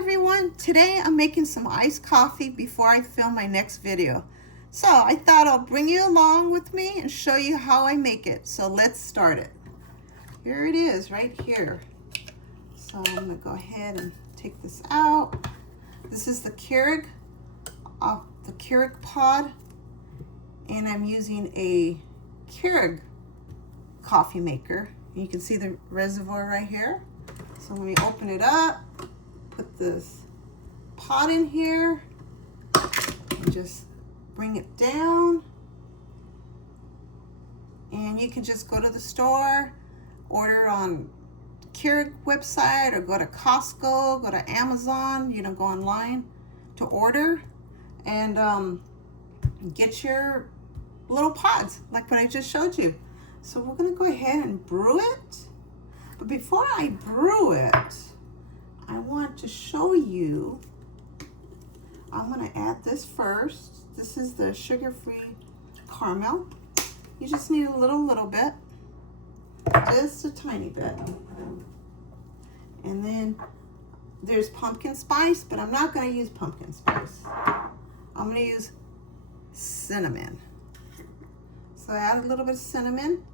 everyone, today I'm making some iced coffee before I film my next video. So I thought I'll bring you along with me and show you how I make it. So let's start it. Here it is right here. So I'm going to go ahead and take this out. This is the Keurig pod, and I'm using a Keurig coffee maker. You can see the reservoir right here. So let me open it up, put this pot in here, and just bring it down. And you can just go to the store, order on Keurig website, or go to Costco, go to Amazon, go online to order, and get your little pods like what I just showed you. So we're gonna go ahead and brew it. But before I brew it, I want to show you, I'm gonna add this first. This is the sugar-free caramel. You just need a little bit, just a tiny bit. And then there's pumpkin spice, but I'm not gonna use pumpkin spice. I'm gonna use cinnamon. So I add a little bit of cinnamon.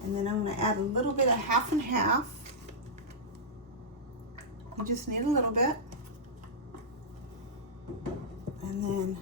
And then I'm going to add a little bit of half and half. You just need a little bit. And then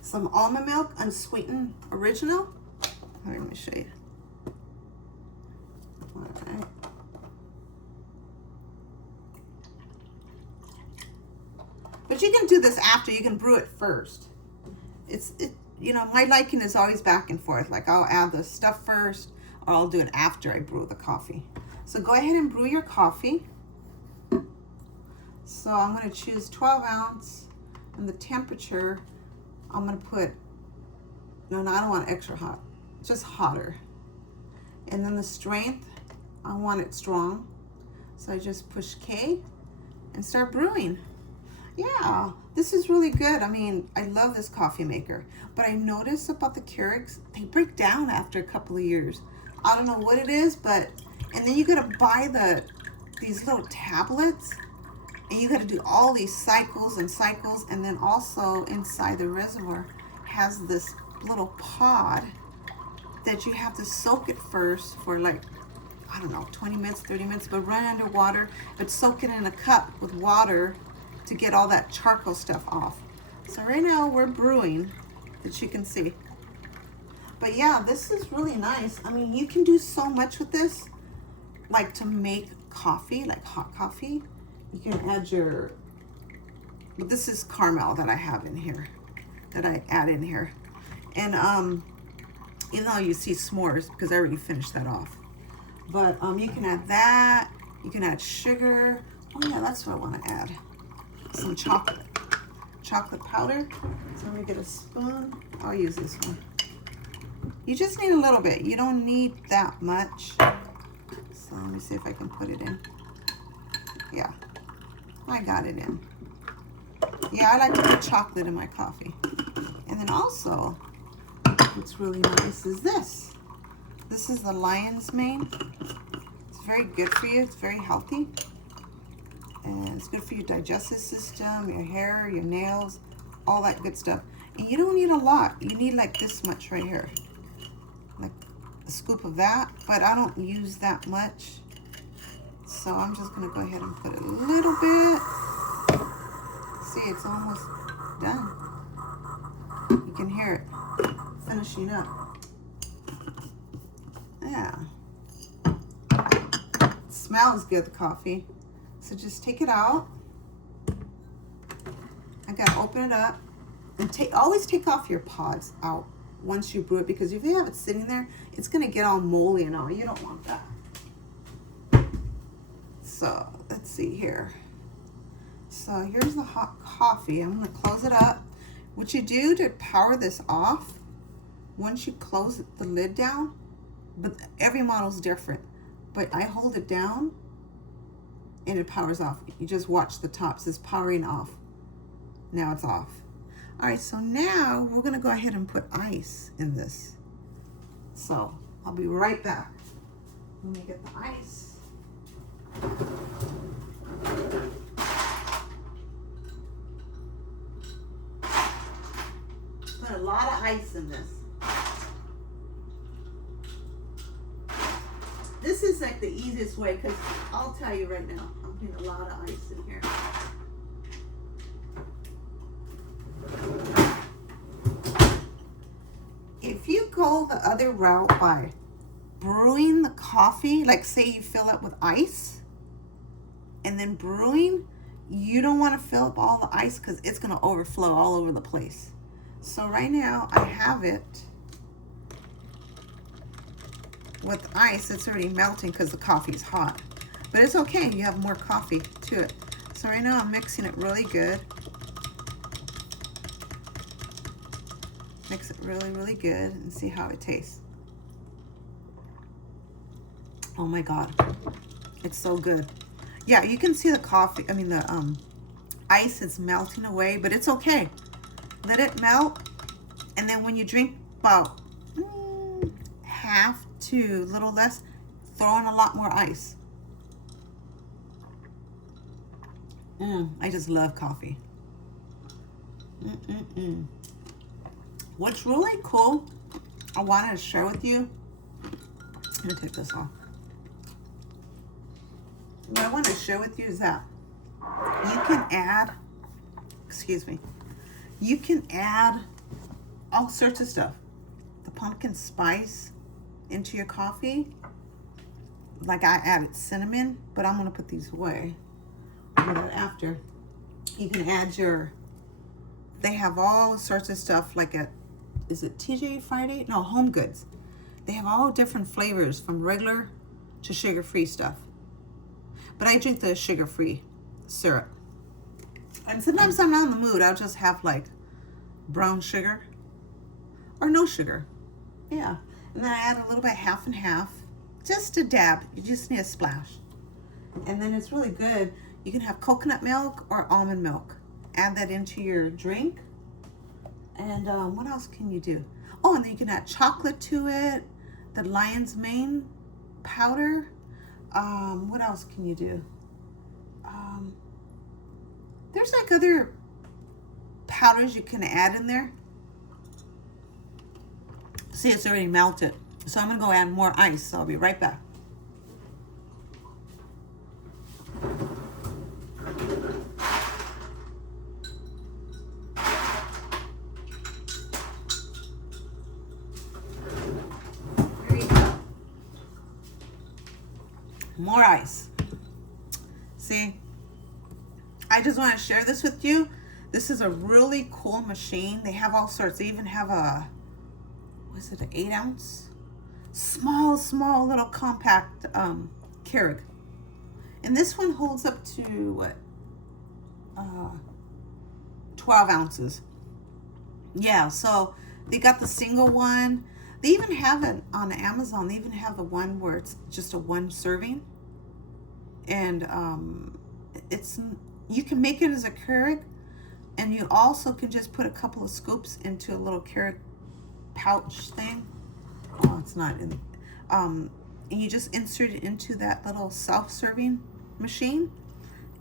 some almond milk, unsweetened original. All right, let me show you. All right. But you can do this after. You can brew it first. My liking is always back and forth. Like I'll add the stuff first, or I'll do it after I brew the coffee. So go ahead and brew your coffee. So I'm going to choose 12 ounce, and the temperature, I'm going to put, no, I don't want extra hot, just hotter. And then the strength, I want it strong. So I just push K and start brewing. Yeah, this is really good. I mean, I love this coffee maker, but I noticed about the Keurigs, they break down after a couple of years. I don't know what it is, and then you gotta buy these little tablets, and you gotta do all these cycles and cycles, and then also inside the reservoir has this little pod that you have to soak it first for 20 minutes, 30 minutes, but run under water, but soak it in a cup with water to get all that charcoal stuff off. So right now we're brewing, that you can see. But yeah, this is really nice. I mean, you can do so much with this, like to make coffee, like hot coffee. You can add but this is caramel that I have in here, that I add in here. And you see s'mores because I already finished that off. But you can add that, you can add sugar. Oh yeah, that's what I want to add. Some chocolate powder. So let me get a spoon. I'll use this one. You just need a little bit. You don't need that much. So let me see if I can put it in. Yeah, I got it in. Yeah, I like to put chocolate in my coffee. And then also, what's really nice is this. This is the lion's mane. It's very good for you. It's very healthy. And it's good for your digestive system, your hair, your nails, all that good stuff. And you don't need a lot. You need like this much right here. Like a scoop of that, but I don't use that much. So I'm just gonna go ahead and put a little bit. See, it's almost done. You can hear it finishing up. Yeah. It smells good, the coffee. So just take it out. I gotta open it up, and always take off your pods out once you brew it, because if you have it sitting there, it's gonna get all moldy and all. You don't want that. So let's see here. So here's the hot coffee. I'm gonna close it up. What you do to power this off, once you close the lid down, but every model's different, but I hold it down and it powers off. You just watch the top, it says powering off. Now it's off. All right, so now we're gonna go ahead and put ice in this. So I'll be right back. Let me get the ice. Put a lot of ice in this. This is like the easiest way, because I'll tell you right now, I'm putting a lot of ice in here. If you go the other route by brewing the coffee, like say you fill it with ice and then brewing, you don't want to fill up all the ice because it's going to overflow all over the place. So right now I have it with ice. It's already melting because the coffee's hot, but it's okay. You have more coffee to it. So right now I'm mixing it really good. Mix it really, really good and see how it tastes. Oh my God, it's so good. Yeah, you can see the coffee, the ice is melting away, but it's okay. Let it melt, and then when you drink about half to a little less, throw in a lot more ice. I just love coffee. What's really cool, I wanted to share with you. Let me take this off. What I want to share with you is that you can add, you can add all sorts of stuff. The pumpkin spice into your coffee. Like I added cinnamon, but I'm going to put these away. I'll do that after. You can add they have all sorts of stuff like is it TJ Friday? No, Home Goods. They have all different flavors from regular to sugar-free stuff. But I drink the sugar-free syrup. And sometimes I'm not in the mood. I'll just have like brown sugar or no sugar. Yeah. And then I add a little bit, half and half. Just a dab. You just need a splash. And then it's really good. You can have coconut milk or almond milk. Add that into your drink. And what else can you do? Oh, and then you can add chocolate to it. The lion's mane powder. What else can you do? There's like other powders you can add in there. See, it's already melted. So I'm going to go add more ice. So I'll be right back. Here you go. More ice. See, I just want to share this with you. This is a really cool machine. They have all sorts. They even have an 8 ounce? Small little compact Keurig. And this one holds up to what? 12 ounces. Yeah, so they got the single one. They even have it on Amazon. They even have the one where it's just a one serving. And you can make it as a Keurig, and you also can just put a couple of scoops into a little Keurig pouch thing. Oh, it's not in. And you just insert it into that little self-serving machine,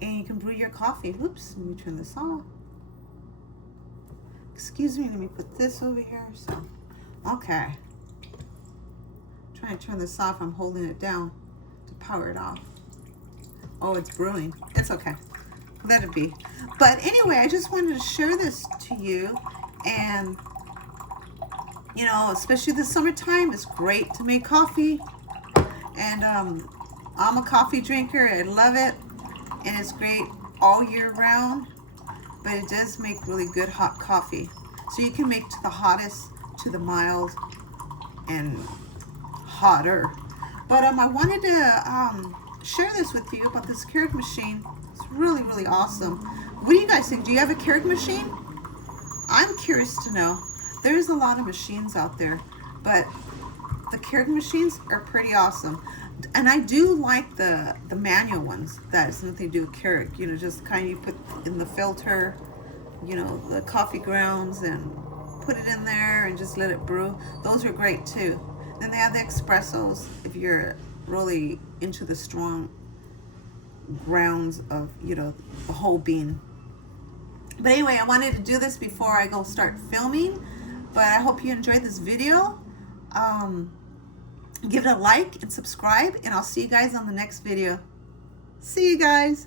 and you can brew your coffee. Whoops, let me turn this off. Excuse me, let me put this over here. So, okay. Trying to turn this off. I'm holding it down to power it off. Oh, it's brewing. It's okay. Let it be. But anyway, I just wanted to share this to you. And, you know, especially this summertime, it's great to make coffee. And I'm a coffee drinker. I love it. And it's great all year round. But it does make really good hot coffee. So you can make to the hottest, to the mild, and hotter. But I wanted to share this with you about this Keurig machine. It's really, really awesome. What do you guys think? Do you have a Keurig machine? I'm curious to know. There's a lot of machines out there, but the Keurig machines are pretty awesome. And I do like the manual ones. That has nothing to do with Keurig. You know, just kind of you put in the filter, you know, the coffee grounds, and put it in there and just let it brew. Those are great too. Then they have the espressos if you're really into the strong grounds of, you know, the whole bean. But anyway, I wanted to do this before I go start filming. But I hope you enjoyed this video. Give it a like and subscribe, and I'll see you guys on the next video. See you guys.